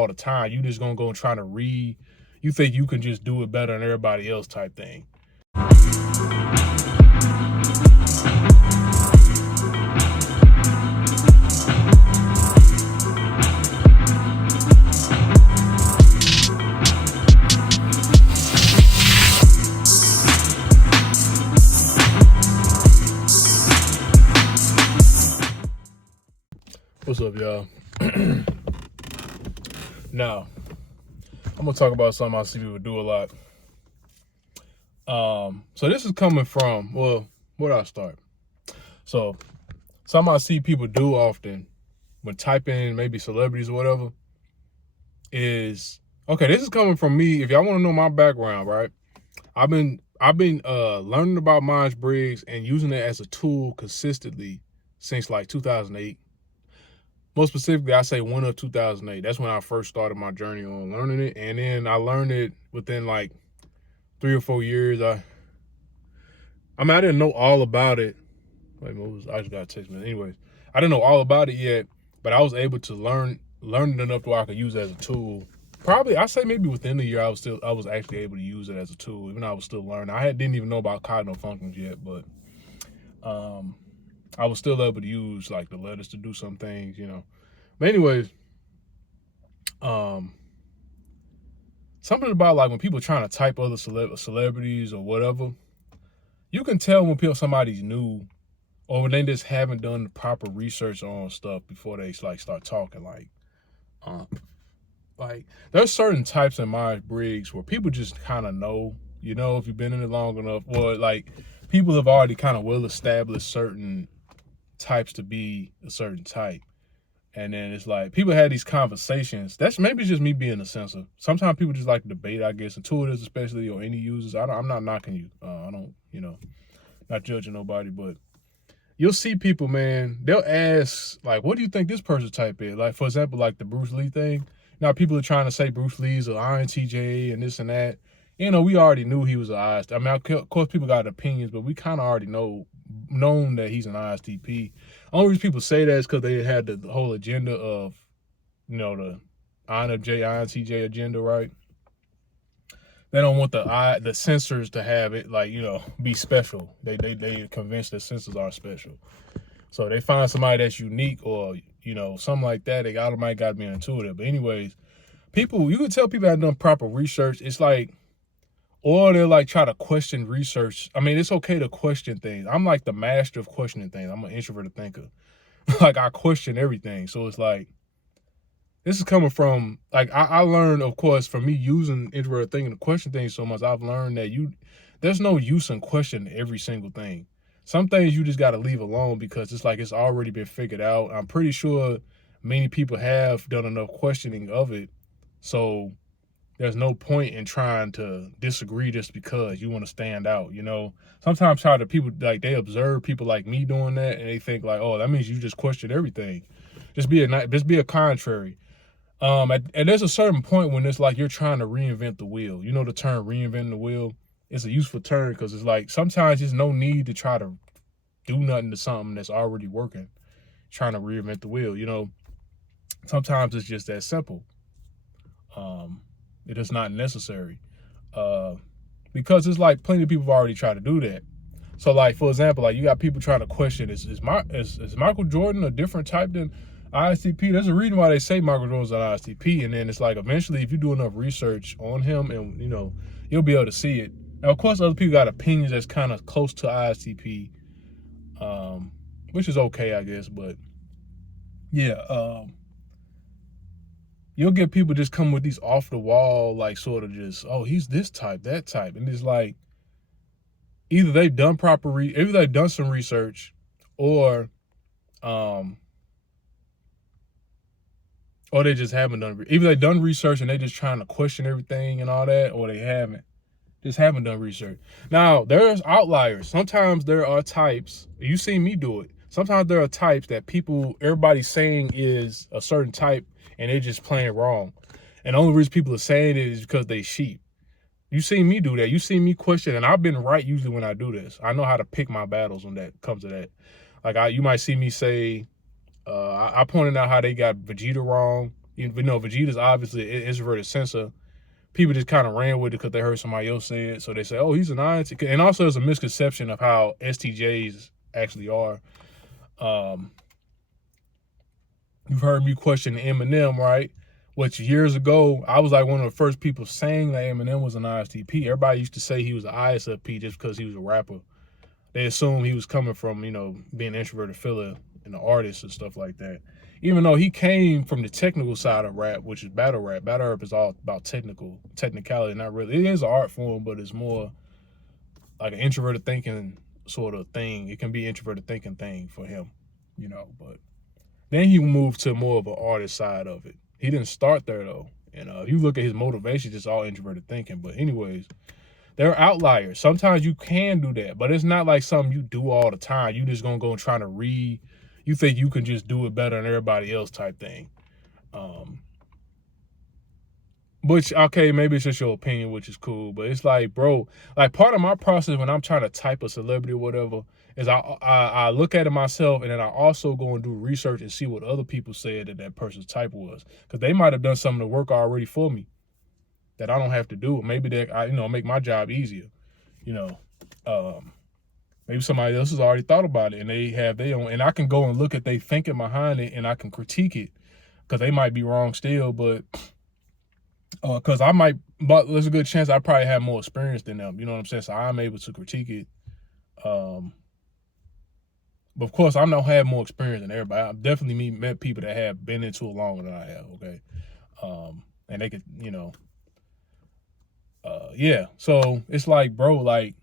all the time. You just gonna go trying to read. You think you can just do it better than everybody else type thing. What's up, y'all? Now, I'm gonna talk about something I see people do a lot. So this is coming from, well, where do I start? So something I see people do often when typing maybe celebrities or whatever is, okay, this is coming from me. If y'all want to know my background, right? I've been learning about Myers-Briggs and using it as a tool consistently since like 2008. More specifically, I say winter of 2008. That's when I first started my journey on learning it. And then I learned it within like 3 or 4 years. I didn't know all about it. Wait, I just got a text message. Anyways, I didn't know all about it yet, but I was able to learn it enough where I could use it as a tool. Probably, I say maybe within the year, I was actually able to use it as a tool, even though I was still learning. Didn't even know about cognitive functions yet, but I was still able to use like the letters to do some things, you know. But anyways, something about like when people trying to type other celebrities or whatever, you can tell when somebody's new or when they just haven't done the proper research on stuff before they like start talking. Like there's certain types in Myers-Briggs where people just kind of know, you know, if you've been in it long enough, or like people have already kind of well established certain types to be a certain type. And then it's like people had these conversations. That's maybe just me being a censor. Sometimes people just like to debate, I guess, intuitives especially, or any users. I'm not knocking you. I don't, you know, not judging nobody, but you'll see people, man, they'll ask, like, what do you think this person's type is? Like, for example, like the Bruce Lee thing. Now, people are trying to say Bruce Lee's an INTJ and this and that. You know, we already knew he was an ISTP. I mean, of course, people got opinions, but we kind of already known that he's an ISTP. Only reason people say that is because they had the whole agenda of, you know, the INFJ, INTJ agenda, right? They don't want the censors to have it, like, you know, be special. They convinced that censors are special. So they find somebody that's unique or, you know, something like that. They automatically got to be intuitive. But anyways, you can tell people have done proper research. It's like, or they'll like try to question research. I mean, it's okay to question things. I'm like the master of questioning things. I'm an introverted thinker. Like I question everything. So it's like, this is coming from, like, I learned, of course, from me using introverted thinking to question things so much, I've learned that there's no use in questioning every single thing. Some things you just got to leave alone because it's like it's already been figured out. I'm pretty sure many people have done enough questioning of it. So there's no point in trying to disagree just because you want to stand out, you know? Sometimes how the people, like, they observe people like me doing that and they think like, oh, that means you just question everything. Just be a contrary. And there's a certain point when it's like you're trying to reinvent the wheel. You know the term reinventing the wheel? It's a useful term because it's like sometimes there's no need to try to do nothing to something that's already working. Trying to reinvent the wheel, you know? Sometimes it's just that simple. It is not necessary. Because it's like plenty of people have already tried to do that. So like, for example, like you got people trying to question, is Michael Jordan a different type than ISTP? There's a reason why they say Michael Jordan's an ISTP, and then it's like eventually if you do enough research on him and, you know, you'll be able to see it. Now, of course, other people got opinions that's kind of close to ISTP, which is okay, I guess, but yeah, you'll get people just come with these off the wall, like sort of just, oh, he's this type, that type. And it's like, either they've done either they've done some research or they just haven't done, either they've done research and they just trying to question everything and all that, or they just haven't done research. Now, there's outliers. Sometimes there are types, you've seen me do it. Sometimes there are types that everybody's saying is a certain type and they're just playing wrong. And the only reason people are saying it is because they sheep. You seen me do that. You see me question, and I've been right usually when I do this. I know how to pick my battles when that comes to that. Like you might see me say, I pointed out how they got Vegeta wrong. Vegeta's obviously an introverted sensor. People just kind of ran with it because they heard somebody else say it. So they say, oh, he's an INTP. And also there's a misconception of how STJs actually are. You've heard me question Eminem, right? Which years ago, I was like one of the first people saying that Eminem was an ISTP. Everybody used to say he was an ISFP just because he was a rapper. They assumed he was coming from, being an introverted filler and an artist and stuff like that. Even though he came from the technical side of rap, which is battle rap. Battle rap is all about technicality, not really. It is an art form, but it's more like an introverted thinking sort of thing. It can be introverted thinking thing for him, but then he moved to more of an artist side of it. He didn't start there though. And if you look at his motivation, it's all introverted thinking. But anyways, there are outliers. Sometimes you can do that, but it's not like something you do all the time. You just gonna go and try to read. You think you can just do it better than everybody else type thing. Which, okay, maybe it's just your opinion, which is cool. But it's like, bro, like part of my process when I'm trying to type a celebrity or whatever is I look at it myself, and then I also go and do research and see what other people said that person's type was. Because they might have done some of the work already for me that I don't have to do. Maybe that make my job easier. Maybe somebody else has already thought about it and they have their own, and I can go and look at their thinking behind it and I can critique it because they might be wrong still, but because but there's a good chance I probably have more experience than them. You know what I'm saying? So I'm able to critique it. But of course, I don't have more experience than everybody. I've definitely met people that have been into it longer than I have. Okay, and they could, yeah. So it's like, bro, like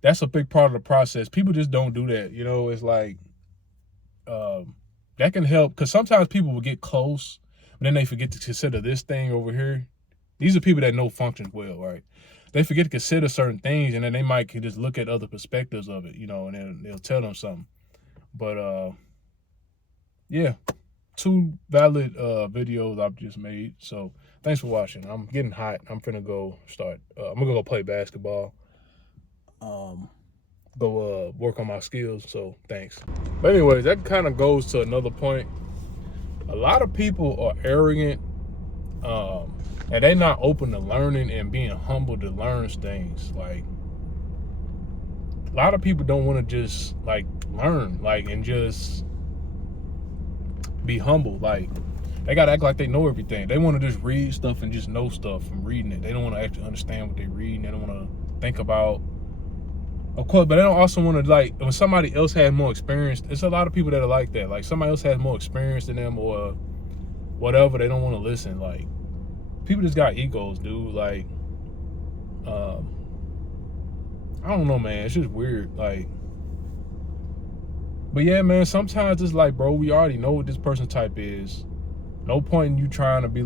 that's a big part of the process. People just don't do that. It's like that can help because sometimes people will get close, but then they forget to consider this thing over here. These are people that know functions well, right? They forget to consider certain things, and then they might just look at other perspectives of it, and then they'll tell them something. But yeah, 2 valid videos I've just made. So thanks for watching. I'm getting hot. I'm finna go start. I'm gonna go play basketball. Go work on my skills. So thanks. But anyways, that kind of goes to another point. A lot of people are arrogant, and they're not open to learning and being humble to learn things. Like a lot of people don't want to just like learn, like, and just be humble. Like they gotta act like they know everything. They want to just read stuff and just know stuff from reading it. They don't want to actually understand what they're reading. They don't want to think about. Of course, but they don't also want to, like, when somebody else has more experience, there's a lot of people that are like that. Like, somebody else has more experience than them or whatever, they don't want to listen. Like, people just got egos, dude. Like, I don't know, man. It's just weird. Like, but yeah, man, sometimes it's like, bro, we already know what this person type is. No point in you trying to be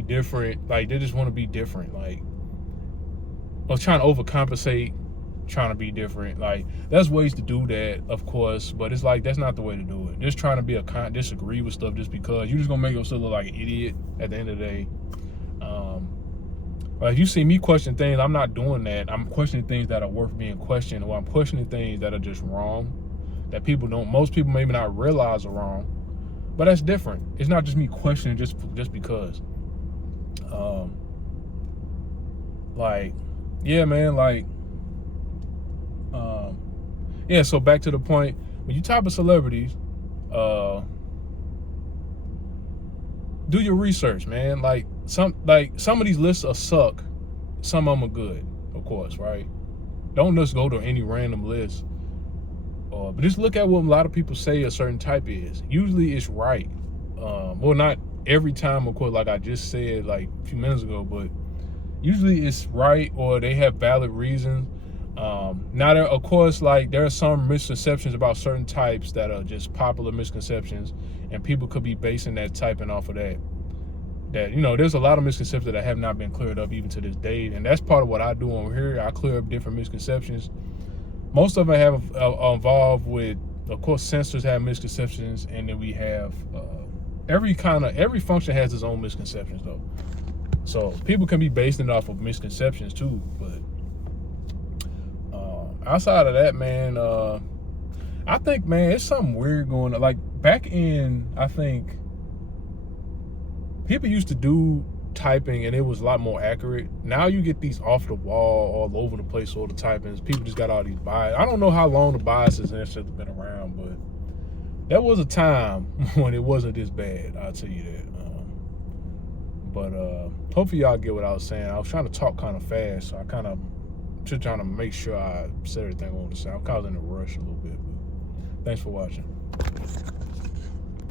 different. Like, they just want to be different. Like, or trying to overcompensate, trying to be different. Like, there's ways to do that, of course, but it's like that's not the way to do it. Just trying to be disagree with stuff just because you're just gonna make yourself look like an idiot at the end of the day. But if you see me question things, I'm not doing that. I'm questioning things that are worth being questioned, or I'm questioning things that are just wrong, that most people maybe not realize are wrong. But that's different. It's not just me questioning just because. Like, yeah, man, like, yeah, so back to the point, when you type of celebrities, do your research, man. Like some of these lists are suck, some of them are good, of course, right? Don't just go to any random list, but just look at what a lot of people say a certain type is. Usually it's right. Well, not every time, of course, like I just said like a few minutes ago, but usually it's right, or they have valid reasons. Now, there, of course, like there are some misconceptions about certain types that are just popular misconceptions, and people could be basing that typing off of that. There's a lot of misconceptions that have not been cleared up even to this day, and that's part of what I do over here. I clear up different misconceptions. Most of them have involved with, of course, sensors have misconceptions, and then we have every function has its own misconceptions though. So people can be basing it off of misconceptions too, but outside of that, man, I think, man, it's something weird going on. Like back in, I think, people used to do typing and it was a lot more accurate. Now you get these off the wall, all over the place sort of typings. People just got all these biases. I don't know how long the biases and shit have been around, but there was a time when it wasn't this bad, I'll tell you that. But hopefully y'all get what I was saying. I was trying to talk kind of fast, so I kind of just trying to make sure I said everything I wanted to say. I was in a rush a little bit, but thanks for watching.